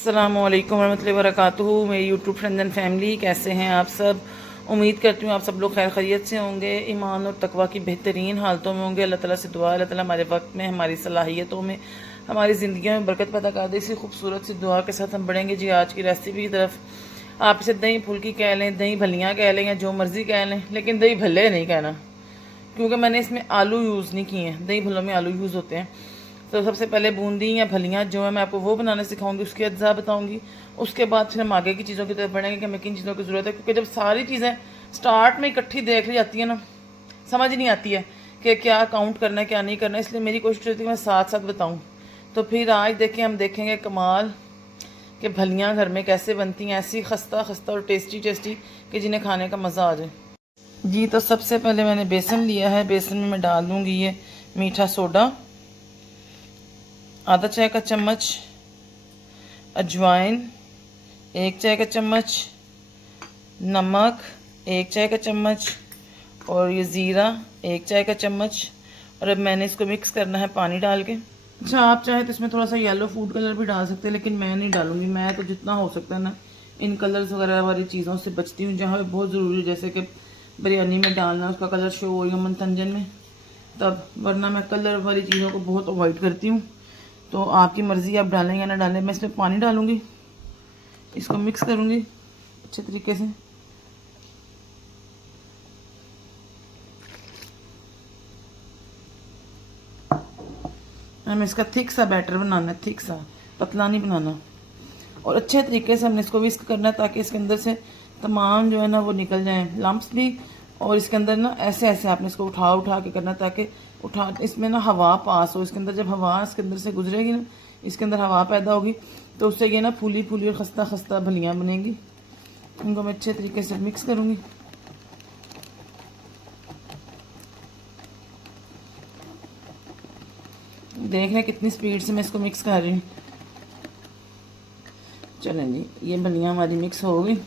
अस्सलामुअलैकुम वरहमतुल्लाहि वबरकातुहू। मेरी यूट्यूब फ्रेंड्स एंड फैमिली, कैसे हैं आप सब। उम्मीद करती हूँ आप सब लोग खैर खैरियत से होंगे, ईमान और तकवा की बेहतरीन हालतों में होंगे। अल्लाह ताला से दुआ, अल्लाह ताला हमारे वक्त में, हमारी सलाहियतों में, हमारी ज़िंदगी में बरकत पैदा कर दे। इसी खूबसूरत सी दुआ के साथ हम बढ़ेंगे जी आज की रेसिपी की तरफ। आप इसे दही फुल्की कह लें, दही भलियाँ कह लें, या जो मर्ज़ी कह लें, लेकिन दही भल्ले नहीं कहना, क्योंकि मैंने इसमें आलू यूज़ नहीं किए हैं। दही भल्लों में आलू यूज़ होते हैं। तो सबसे पहले बूंदी या भलियाँ जो है मैं आपको वो बनाना सिखाऊंगी, उसके अज्जा बताऊंगी। उसके बाद फिर हम आगे की चीज़ों की तरफ बढ़ेंगे कि हमें किन चीज़ों की ज़रूरत है, क्योंकि जब सारी चीज़ें स्टार्ट में इकट्ठी देख ली जाती है ना, समझ नहीं आती है कि क्या काउंट करना है क्या नहीं करना है। इसलिए मेरी कोशिश रहती है कि मैं साथ साथ बताऊँ। तो फिर आज देखें, हम देखेंगे कमाल कि भलियाँ घर में कैसे बनती हैं, ऐसी खस्ता खस्ता और टेस्टी टेस्टी कि जिन्हें खाने का मज़ा आ जाए जी। तो सबसे पहले मैंने बेसन लिया है। बेसन में मैं डाल दूँगी ये मीठा सोडा, आधा चाय का चम्मच अजवाइन, 1 चाय का चम्मच नमक, 1 चाय का चम्मच, और ये ज़ीरा 1 चाय का चम्मच। और अब मैंने इसको मिक्स करना है पानी डाल के। अच्छा, आप चाहे तो इसमें थोड़ा सा येलो फूड कलर भी डाल सकते हैं, लेकिन मैं नहीं डालूंगी। मैं तो जितना हो सकता है ना इन कलर्स वगैरह वाली चीज़ों से बचती हूँ, जहाँ पे बहुत ज़रूरी है, जैसे कि बिरयानी में डालना उसका कलर शो हो या मंथंजन में, तब। वरना मैं कलर वाली चीज़ों को बहुत अवॉइड करती हूँ। तो आपकी मर्ज़ी, आप डालें या ना डालें। मैं इसमें पानी डालूँगी, इसको मिक्स करूँगी अच्छे तरीके से। हमें इसका थिक सा बैटर बनाना है, थिक सा, पतला नहीं बनाना। और अच्छे तरीके से हमने इसको विस्क करना है, ताकि इसके अंदर से तमाम जो है ना वो निकल जाएं, लम्प्स भी। और इसके अंदर ना ऐसे ऐसे आपने इसको उठा उठा के करना, ताकि इसमें ना हवा पास हो। इसके अंदर जब हवा इसके अंदर से गुजरेगी ना, इसके अंदर हवा पैदा होगी, तो उससे ये ना फूली फूली और खस्ता खस्ता भलियाँ बनेंगी। इनको मैं अच्छे तरीके से मिक्स करूँगी। देख रहे कितनी स्पीड से मैं इसको मिक्स कर रही हूँ। चलें जी, ये भलियाँ हमारी मिक्स हो गई।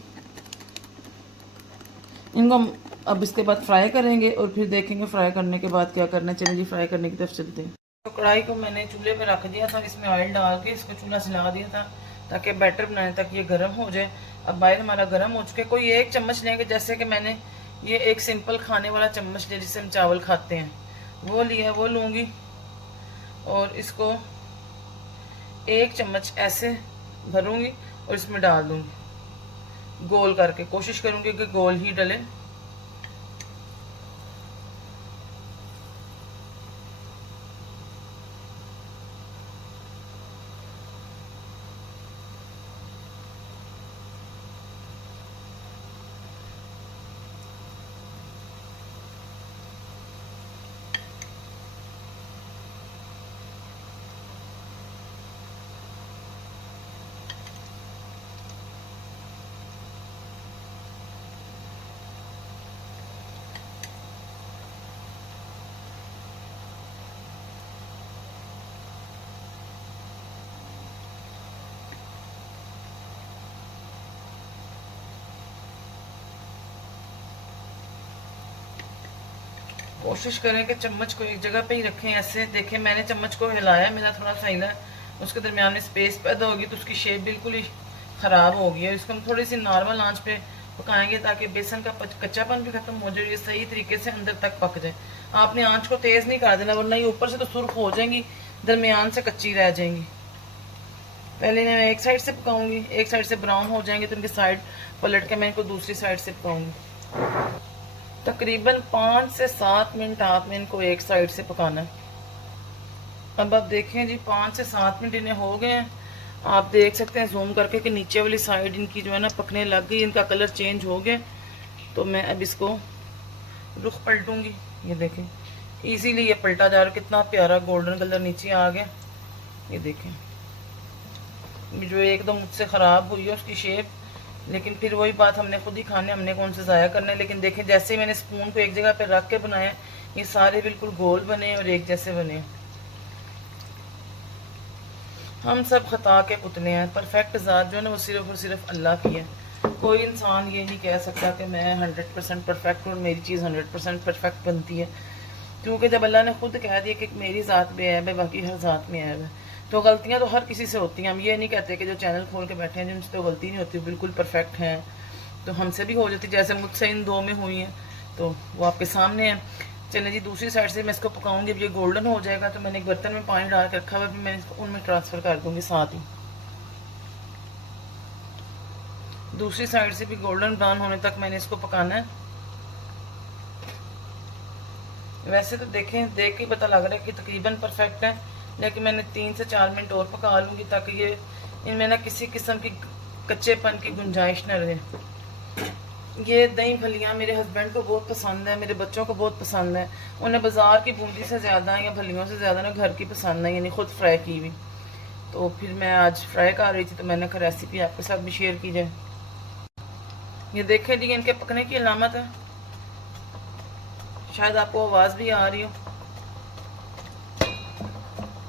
इनको हम अब इसके बाद फ्राई करेंगे, और फिर देखेंगे फ्राई करने के बाद क्या करना है। चलिए जी, फ्राई करने की तरफ चलते हैं। तो कढ़ाई को मैंने चूल्हे पे रख दिया था, इसमें ऑयल डाल के इसको चूल्हा सिला दिया था, ताकि बैटर बनाने तक ये गर्म हो जाए। अब ऑयल हमारा गर्म हो चुके। कोई 1 चम्मच लेंगे, जैसे कि मैंने ये एक सिंपल खाने वाला चम्मच लिया जिससे हम चावल खाते हैं, वो लिया, वो लूँगी। और इसको 1 चम्मच ऐसे भरूँगी और इसमें डाल दूँगी, गोल करके। कोशिश करूँगी कि गोल ही डले। कोशिश करें कि चम्मच को एक जगह पे ही रखें। ऐसे देखें, मैंने चम्मच को हिलाया, मेरा थोड़ा सा हिला, उसके दरमियान में स्पेस पैदा होगी, तो उसकी शेप बिल्कुल ही ख़राब होगी। और इसको हम थोड़ी सी नॉर्मल आंच पे पकाएंगे, ताकि बेसन का कच्चापन भी खत्म हो जाए, ये सही तरीके से अंदर तक पक जाए। आपने आंच को तेज़ नहीं कर देना, वरना ये ऊपर से तो सुर्ख हो जाएंगी, दरमियान से कच्ची रह जाएंगी। पहले मैं एक साइड से पकाऊंगी, एक साइड से ब्राउन हो जाएंगे तो इनकी साइड पलट के मैं इनको दूसरी साइड से पकाऊंगी। तकरीबन 5 से 7 मिनट आपने इनको एक साइड से पकाना है। अब आप देखें जी, 5 से 7 मिनट इन्हें हो गए हैं। आप देख सकते हैं जूम करके कि नीचे वाली साइड इनकी जो है ना पकने लग गई, इनका कलर चेंज हो गया। तो मैं अब इसको रुख पलटूंगी। ये देखें, इजीली ये पलटा जा रहा है, कितना प्यारा गोल्डन कलर नीचे आ गया। ये देखें, जो एकदम मुझसे ख़राब हुई है उसकी शेप, लेकिन फिर वही बात, हमने खुद ही खाने, हमने कौन से ज़ाया करने। लेकिन देखें, जैसे ही मैंने स्पून को एक जगह पे रख के बनाया, ये सारे बिल्कुल गोल बने और एक जैसे बने। हम सब खता के पुतले हैं, परफेक्ट ज़ात जो है ना वो सिर्फ और सिर्फ अल्लाह की है। कोई इंसान ये नहीं कह सकता कि मैं 100% परफेक्ट हूँ और मेरी चीज़ 100% परफेक्ट बनती है, क्योंकि जब अल्लाह ने खुद कह दिया कि मेरी ज़ात में ऐब है, बाकी हर ज़ात में ऐब है, तो गलतियां तो हर किसी से होती हैं, हम ये नहीं कहते कि जो चैनल खोल के बैठे हैं जिनसे तो गलती नहीं होती, बिल्कुल परफेक्ट हैं, तो हमसे भी हो जाती, जैसे मुझसे इन 2 में हुई है, तो वो आपके सामने है। चलिए जी, दूसरी साइड से मैं इसको पकाऊंगी। ये गोल्डन हो जाएगा तो मैंने एक बर्तन में पानी डाल के रखा हुआ, मैं इसको उनमें ट्रांसफ़र कर दूंगी साथ ही। दूसरी साइड से भी गोल्डन ब्राउन होने तक मैंने इसको पकाना है। वैसे तो देखें, देख के पता लग रहा है कि तकरीबन परफेक्ट है, लेकिन मैंने 3 से 4 मिनट और पका लूँगी ताकि ये इनमें ना किसी किस्म की कच्चेपन की गुंजाइश न रहे। ये दही भलियाँ मेरे हस्बैंड को बहुत पसंद है, मेरे बच्चों को बहुत पसंद है। उन्हें बाज़ार की बूंदी से ज़्यादा या भलियों से ज़्यादा ना घर की पसंद है, यानी खुद फ्राई की हुई। तो फिर मैं आज फ्राई कर रही थी तो मैंने कहा रेसिपी आपके साथ भी शेयर की जाए। ये देखें जी, इनके पकने की अलामत है, शायद आपको आवाज़ भी आ रही हो।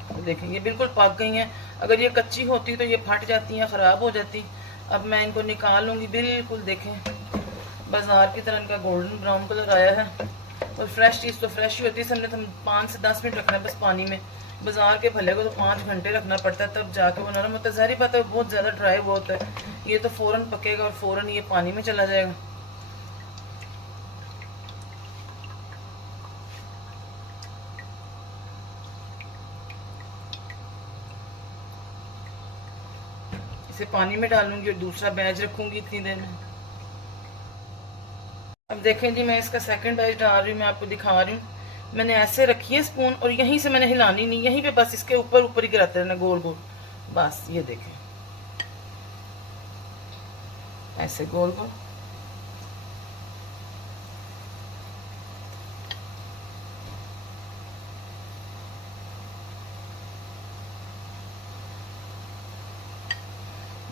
तो देखें ये बिल्कुल पक गई हैं। अगर ये कच्ची होती तो ये फट जाती हैं, ख़राब हो जाती। अब मैं इनको निकाल लूँगी। बिल्कुल देखें बाज़ार की तरह इनका गोल्डन ब्राउन कलर आया है। और फ्रेश चीज़ तो फ्रेश ही होती है, हमने तो 5 से 10 मिनट रखना है बस पानी में। बाज़ार के भले को तो 5 घंटे रखना पड़ता है, तब जाके वो नरम होता है। ज़ाहिर बात है बहुत ज़्यादा ड्राई हुआ होता है, ये तो फ़ौरन पकेगा और फ़ौरन ये पानी में चला जाएगा। इसे पानी में डालूंगी और दूसरा बैच रखूंगी इतनी देर में। अब देखें जी, मैं इसका सेकंड बैच डाल रही हूँ, मैं आपको दिखा रही हूँ। मैंने ऐसे रखी है स्पून और यहीं से मैंने हिलानी नहीं, यहीं पे बस इसके ऊपर ऊपर ही गिराते रहना गोल गोल, बस ये देखें ऐसे गोल गोल।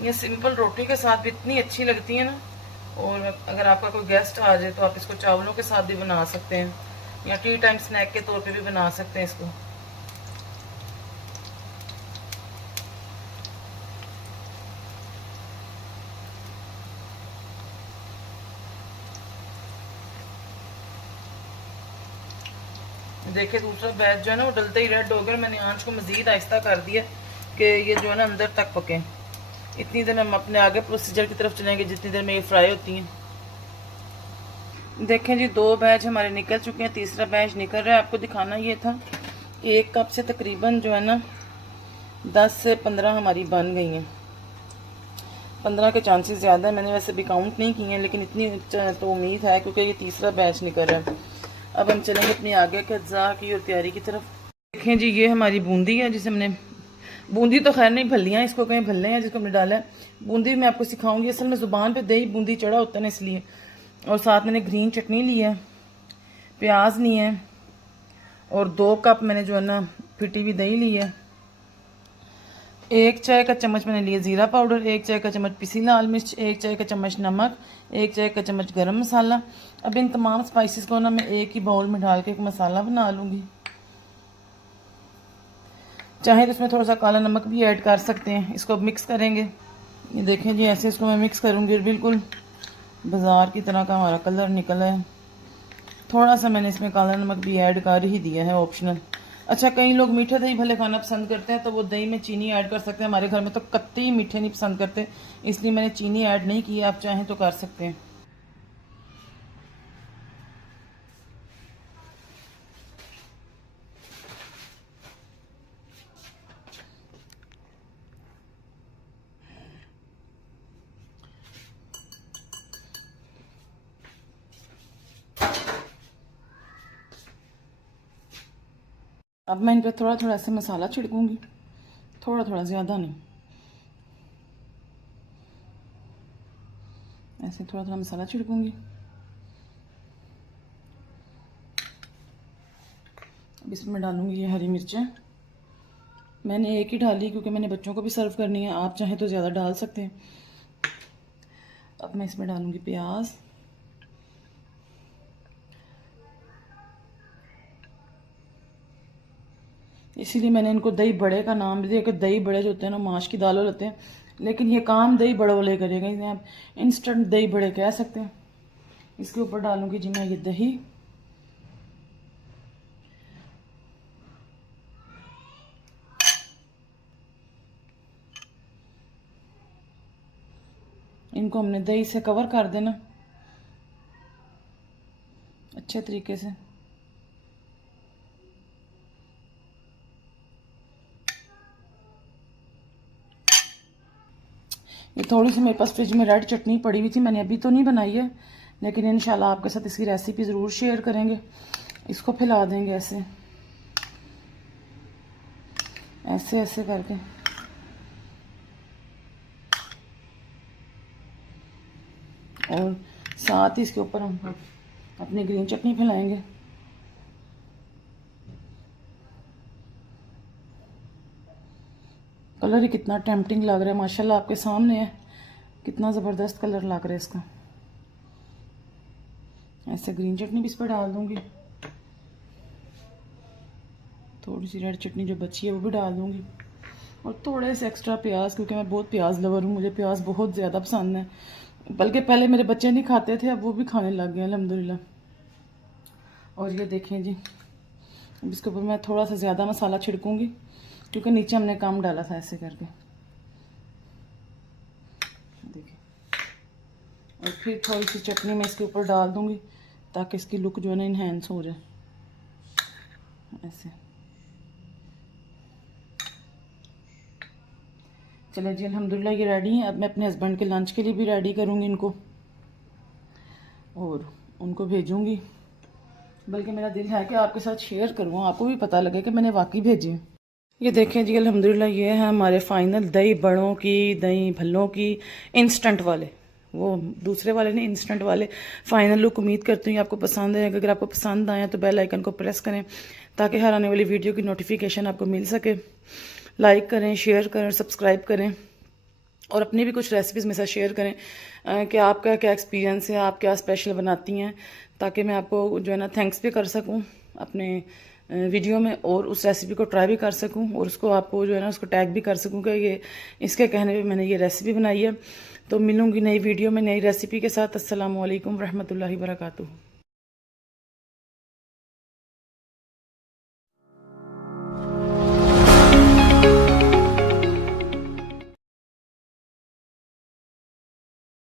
ये सिंपल रोटी के साथ भी इतनी अच्छी लगती है ना, और अगर आपका कोई गेस्ट आ जाए तो आप इसको चावलों के साथ भी बना सकते हैं, या टी टाइम स्नैक के तौर पे भी बना सकते हैं इसको। देखिए दूसरा बैच जो है ना वो डलते ही रेड हो गया। मैंने आंच को मज़ीद आहिस्ता कर दिया कि ये जो है ना अंदर तक पके। इतनी देर हम अपने आगे प्रोसीजर की तरफ चलेंगे जितनी देर में ये फ्राई होती हैं। देखें जी 2 बैच हमारे निकल चुके हैं, तीसरा बैच निकल रहा है। आपको दिखाना ये था कि 1 कप से तकरीबन जो है ना 10 से 15 हमारी बन गई हैं। 15 के चांसेस ज़्यादा है, मैंने वैसे भी काउंट नहीं किए हैं, लेकिन इतनी तो उम्मीद है क्योंकि ये तीसरा बैच निकल रहा है। अब हम चलेंगे अपने आगे के अज्जा की और तैयारी की तरफ। देखें जी ये हमारी बूंदी है, जिसे हमने बूंदी तो खैर नहीं भल्लियाँ इसको कहीं भल्ले हैं जिसको हमने डाला है। बूंदी मैं आपको सिखाऊंगी, असल में ज़ुबान पे दही बूंदी चढ़ा होता है ना इसलिए। और साथ मैंने ग्रीन चटनी ली है, प्याज ली है, और 2 कप मैंने जो है ना फिटी हुई दही ली है। 1 चाय का चम्मच मैंने लिया ज़ीरा पाउडर, 1 चाय का चम्मच पिसी लाल मिर्च, 1 चाय का चम्मच नमक, 1 चाय का चम्मच गरम मसाला। अब इन तमाम स्पाइसेस को ना मैं एक ही बाउल में डाल के एक मसाला बना लूँगी। चाहे तो इसमें थोड़ा सा काला नमक भी ऐड कर सकते हैं। इसको मिक्स करेंगे। ये देखें जी ऐसे इसको मैं मिक्स करूँगी और बिल्कुल बाज़ार की तरह का हमारा कलर निकला है। थोड़ा सा मैंने इसमें काला नमक भी ऐड कर ही दिया है, ऑप्शनल। अच्छा कई लोग मीठा दही भले खाना पसंद करते हैं तो वो दही में चीनी ऐड कर सकते हैं। हमारे घर में तो कतई मीठे नहीं पसंद करते, इसलिए मैंने चीनी ऐड नहीं की। आप चाहें तो कर सकते हैं। अब मैं इन पर थोड़ा थोड़ा ऐसे मसाला छिड़कूंगी, थोड़ा थोड़ा, ज़्यादा नहीं, ऐसे थोड़ा थोड़ा मसाला छिड़कूंगी। अब इसमें डालूंगी ये हरी मिर्चें। मैंने एक ही डाली क्योंकि मैंने बच्चों को भी सर्व करनी है, आप चाहें तो ज़्यादा डाल सकते हैं। अब मैं इसमें डालूंगी प्याज, इसीलिए मैंने इनको दही बड़े का नाम भी दिया कि दही बड़े जो होते हैं ना माश की दाल होते हैं, लेकिन ये काम दही बड़े वाले करेगा, इन्हें आप इंस्टेंट दही बड़े कह सकते हैं। इसके ऊपर डालूंगी जी मैं ये दही, इनको हमने दही से कवर कर देना अच्छे तरीके से। ये थोड़ी सी मेरे पास फ्रिज में रेड चटनी पड़ी हुई थी, मैंने अभी तो नहीं बनाई है, लेकिन इंशाल्लाह आपके साथ इसकी रेसिपी ज़रूर शेयर करेंगे। इसको फैला देंगे ऐसे ऐसे ऐसे करके। और साथ ही इसके ऊपर हम अपनी ग्रीन चटनी फैलाएंगे। कलर ही कितना टेम्पटिंग लग रहा है माशाल्लाह, आपके सामने है कितना ज़बरदस्त कलर लग रहा है इसका। ऐसे ग्रीन चटनी भी इस पर डाल दूंगी, थोड़ी सी रेड चटनी जो बची है वो भी डाल दूंगी, और थोड़े से एक्स्ट्रा प्याज, क्योंकि मैं बहुत प्याज लवर हूँ, मुझे प्याज बहुत ज़्यादा पसंद है। बल्कि पहले मेरे बच्चे नहीं खाते थे, अब वो भी खाने लग गए अल्हम्दुलिल्लाह। और ये देखें जी, अब इसके ऊपर मैं थोड़ा सा ज़्यादा मसाला छिड़कूंगी, क्योंकि नीचे हमने कम डाला था ऐसे करके। देखिए, और फिर थोड़ी सी चटनी मैं इसके ऊपर डाल दूंगी ताकि इसकी लुक जो है ना इन्हेंस हो जाए ऐसे। चलिए जी, अल्हम्दुलिल्लाह ये रेडी है। अब मैं अपने हस्बैंड के लंच के लिए भी रेडी करूँगी इनको और उनको भेजूँगी। बल्कि मेरा दिल है कि आपके साथ शेयर करूँ, आपको भी पता लगे कि मैंने वाकई भेजे। ये देखें जी, अल्हम्दुलिल्लाह ये है हमारे फाइनल दही बड़ों की, दही भल्लों की, इंस्टेंट वाले, वो दूसरे वाले नहीं, इंस्टेंट वाले फाइनल लुक। उम्मीद करती हूँ आपको पसंद है। अगर आपको पसंद आया तो बेल आइकन को प्रेस करें ताकि हर आने वाली वीडियो की नोटिफिकेशन आपको मिल सके। लाइक करें, शेयर करें, सब्सक्राइब करें, और अपनी भी कुछ रेसिपीज़ मेरे साथ शेयर करें कि आपका क्या एक्सपीरियंस है, आप क्या स्पेशल बनाती हैं, ताकि मैं आपको जो है ना थैंक्स भी कर सकूं अपने वीडियो में, और उस रेसिपी को ट्राई भी कर सकूं, और उसको आपको जो है ना उसको टैग भी कर सकूं कि ये इसके कहने पे मैंने ये रेसिपी बनाई है। तो मिलूंगी नई वीडियो में नई रेसिपी के साथ। अस्सलामु अलैकुम रहमतुल्लाहि व बरकातुहू।